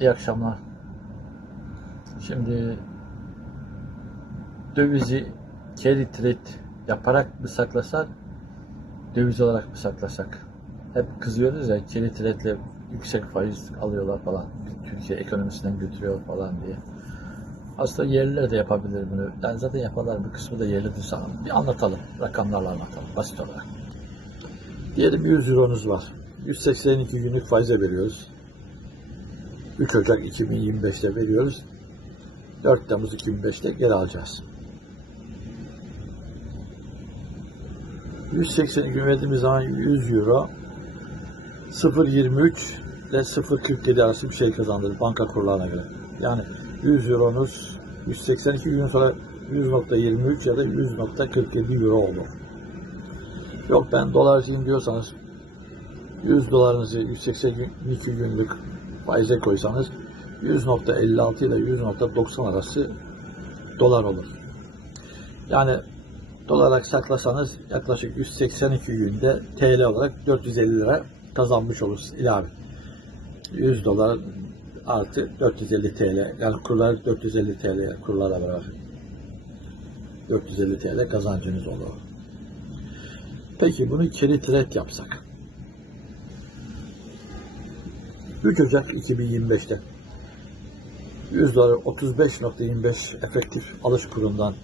İyi akşamlar. Şimdi dövizi carry trade yaparak mı saklasak, döviz olarak mı saklasak? Hep kızıyoruz ya carry trade'le yüksek faiz alıyorlar falan. Türkiye ekonomisinden götürüyor falan diye. Aslında yerliler de yapabilir bunu. Yani zaten yaparlar bir kısmı da yerlidir sana. Bir anlatalım. Rakamlarla anlatalım. Basit olarak. Diyelim 100 euronuz var. 182 günlük faize veriyoruz. 3 Ocak 2025'te veriyoruz. 4 Temmuz 2005'te geri alacağız. 180 gün verdiğimiz zaman 100 euro 0.23 ile 0.47 arası bir şey kazandırır banka kurlarına göre. Yani 100 euronuz 182 gün sonra 100.23 ya da 100.47 euro olur. Yok ben dolarcıyım diyorsanız 100 dolarınızı 182 günlük faize koysanız 100.56 ile 100.90 arası dolar olur. Yani dolar saklasanız yaklaşık 182 günde TL olarak 450 lira kazanmış olursunuz ilave. 100 dolar artı 450 TL yani kurlar 450 TL kurlara beraber 450 TL kazancınız olur. Peki bunu carry trade yapsak 3 Ocak 2025'te 100 dolar 35.25 efektif alış kurundan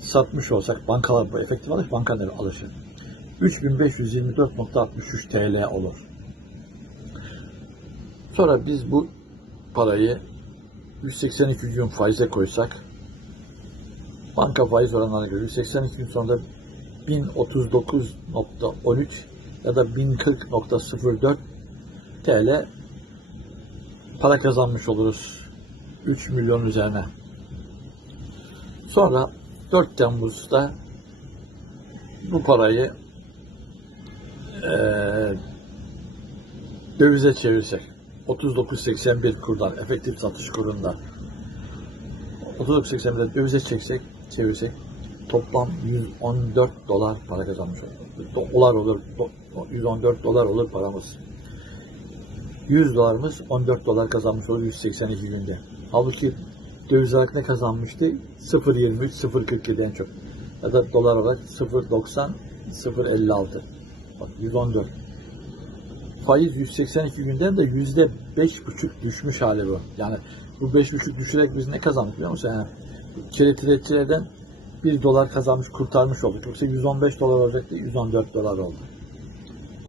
satmış olsak bankalar bu efektif alış bankaların alışı 3524.63 TL olur. Sonra biz bu parayı 182 gün faize koysak banka faiz oranlarına göre 182 gün sonra 1039.13 ya da 1040.04 TL para kazanmış oluruz 3 milyon üzerine. Sonra 4 Temmuz'da bu parayı eee dövize çevirsek 39.81 kurdan efektif satış kurundan 39.81'de dövize çeksek çevirsek toplam 114 dolar para kazanmış olur. Dolar olur, do- 114 dolar olur paramız. 100 dolarımız 14 dolar kazanmış olur 182 günde. Halbuki döviz olarak ne kazanmıştı? 0.23, 0.47 en çok. Ya da dolar olarak 0.90, 0.56. Bak 114. Faiz 182 günden de yüzde beş buçuk düşmüş hali bu. Yani bu beş buçuk düşürerek biz ne kazandık biliyor musun? Yani çeletçilerden 1 dolar kazanmış kurtarmış olduk. Yoksa 115 dolar olacaktı 114 dolar oldu.